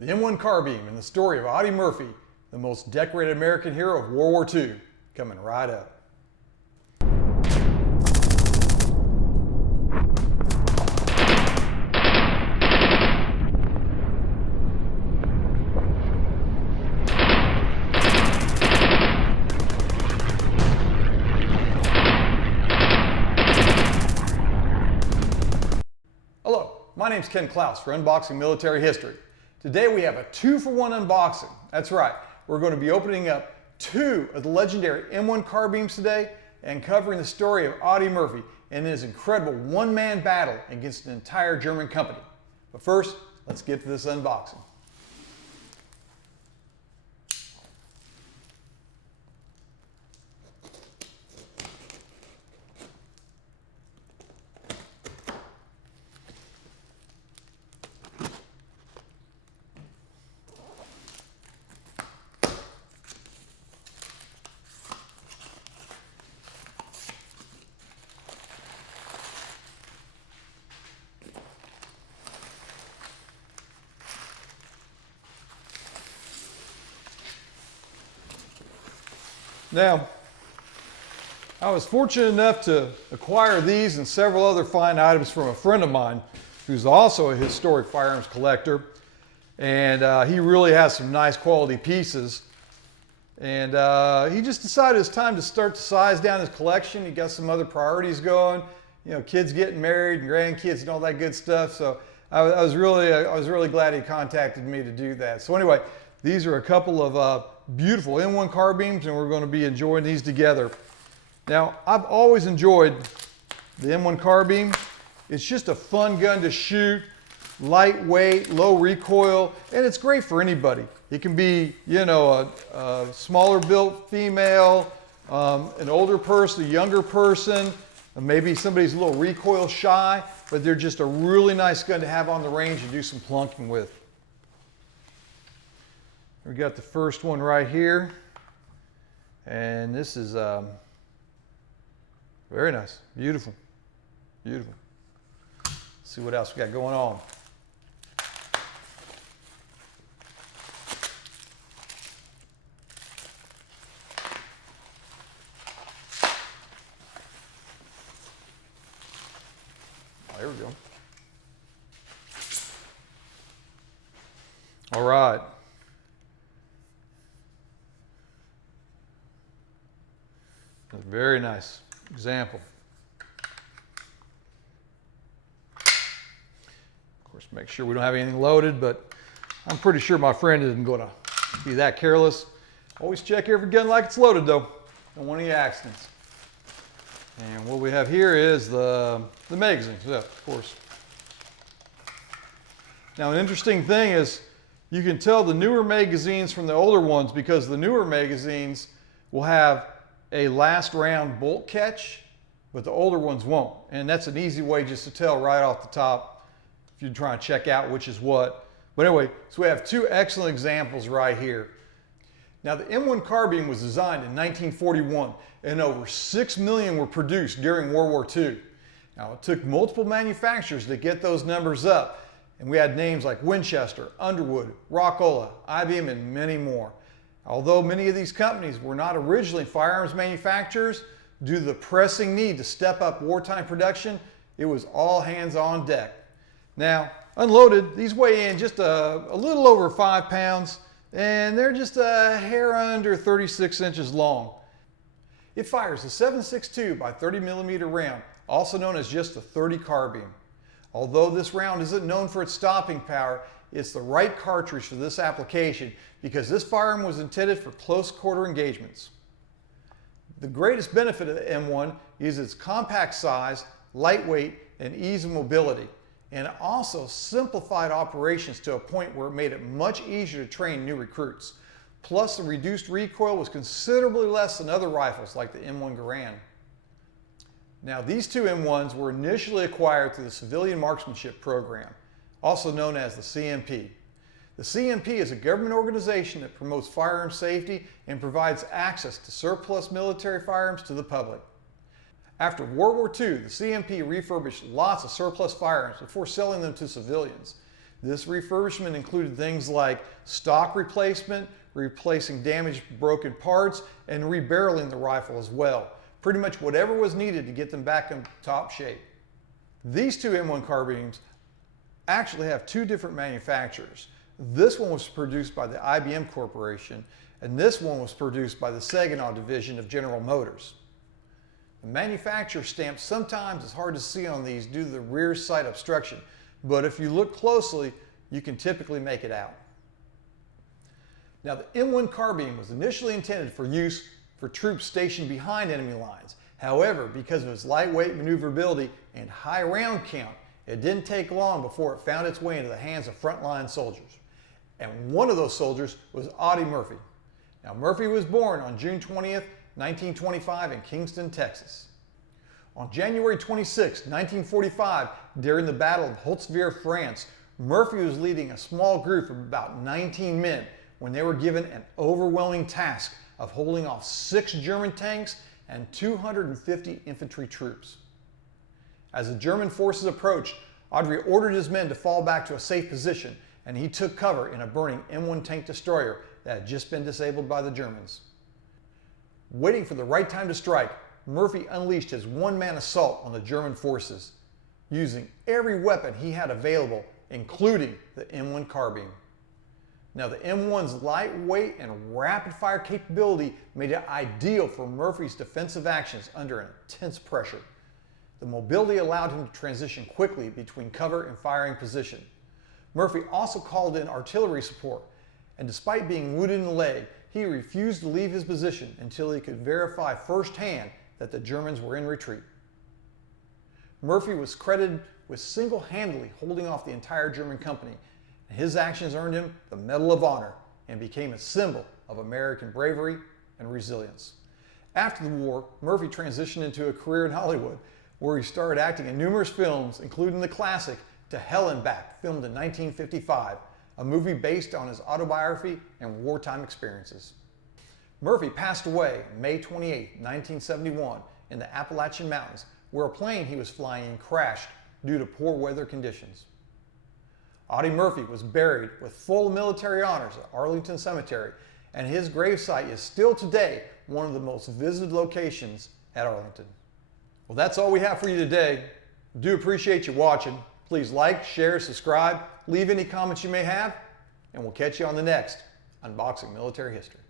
the M1 Carbine and the story of Audie Murphy, the most decorated American hero of World War II, coming right up. Hello, my name is Ken Klaus for Unboxing Military History. Today we have a 2-for-1 unboxing. That's right, we're going to be opening up 2 of the legendary M1 Carbines today and covering the story of Audie Murphy and his incredible one-man battle against an entire German company. But first, let's get to this unboxing. Now, I was fortunate enough to acquire these and several other fine items from a friend of mine who's also a historic firearms collector, and he really has some nice quality pieces. And he just decided it's time to start to size down his collection. He got some other priorities going, you know, kids getting married and grandkids and all that good stuff. So I was really glad he contacted me to do that. So anyway, these are a couple of beautiful M1 carbines, and we're going to be enjoying these together. Now, I've always enjoyed the M1 carbine. It's just a fun gun to shoot, lightweight, low recoil, and it's great for anybody. It can be, you know, a smaller built female, an older person, a younger person, maybe somebody's a little recoil shy, but they're just a really nice gun to have on the range and do some plunking with. We got the first one right here, and this is very nice, beautiful, beautiful. Let's see what else we got going on. There we go. All right. A very nice example. Of course, make sure we don't have anything loaded, but I'm pretty sure my friend isn't going to be that careless. Always check every gun like it's loaded, though. Don't want any accidents. And what we have here is the magazines, yeah, of course. Now, an interesting thing is you can tell the newer magazines from the older ones because the newer magazines will have a last round bolt catch, but the older ones won't. And that's an easy way just to tell right off the top if you're trying to check out which is what. But anyway, so we have 2 excellent examples right here. Now, the M1 Carbine was designed in 1941, and over 6 million were produced during World War II. Now, it took multiple manufacturers to get those numbers up, and we had names like Winchester, Underwood, Rock-Ola, IBM, and many more. Although many of these companies were not originally firearms manufacturers, due to the pressing need to step up wartime production, it was all hands on deck. Now, unloaded, these weigh in just a little over 5 pounds, and they're just a hair under 36 inches long. It fires a 7.62 by 30 millimeter round, also known as just a 30 carbine. Although this round isn't known for its stopping power, it's the right cartridge for this application because this firearm was intended for close quarter engagements. The greatest benefit of the M1 is its compact size, lightweight, and ease of mobility. And it also simplified operations to a point where it made it much easier to train new recruits. Plus, the reduced recoil was considerably less than other rifles like the M1 Garand. Now, these 2 M1s were initially acquired through the Civilian Marksmanship Program, also known as the CMP. The CMP is a government organization that promotes firearm safety and provides access to surplus military firearms to the public. After World War II, the CMP refurbished lots of surplus firearms before selling them to civilians. This refurbishment included things like stock replacement, replacing damaged broken parts, and rebarreling the rifle as well. Pretty much whatever was needed to get them back in top shape. These two M1 carbines actually have two different manufacturers. This one was produced by the IBM Corporation, and this one was produced by the Saginaw division of General Motors. The manufacturer stamp sometimes is hard to see on these due to the rear sight obstruction, but if you look closely, you can typically make it out. Now, the M1 carbine was initially intended for use for troops stationed behind enemy lines. However, because of its lightweight maneuverability and high round count, it didn't take long before it found its way into the hands of frontline soldiers. And one of those soldiers was Audie Murphy. Now, Murphy was born on June 20th, 1925 in Kingston, Texas. On January 26, 1945, during the Battle of Holtzwihr, France, Murphy was leading a small group of about 19 men when they were given an overwhelming task of holding off 6 German tanks and 250 infantry troops. As the German forces approached, Audrey ordered his men to fall back to a safe position, and he took cover in a burning M1 tank destroyer that had just been disabled by the Germans. Waiting for the right time to strike, Murphy unleashed his one-man assault on the German forces, using every weapon he had available, including the M1 carbine. Now, the M1's lightweight and rapid-fire capability made it ideal for Murphy's defensive actions under intense pressure. The mobility allowed him to transition quickly between cover and firing position. Murphy also called in artillery support, and despite being wounded in the leg, he refused to leave his position until he could verify firsthand that the Germans were in retreat. Murphy was credited with single-handedly holding off the entire German company, and his actions earned him the Medal of Honor and became a symbol of American bravery and resilience. After the war, Murphy transitioned into a career in Hollywood, where he started acting in numerous films, including the classic To Hell and Back, filmed in 1955, a movie based on his autobiography and wartime experiences. Murphy passed away May 28, 1971, in the Appalachian Mountains, where a plane he was flying in crashed due to poor weather conditions. Audie Murphy was buried with full military honors at Arlington Cemetery, and his gravesite is still today one of the most visited locations at Arlington. Well, that's all we have for you today. Do appreciate you watching. Please like, share, subscribe, leave any comments you may have, and we'll catch you on the next Unboxing Military History.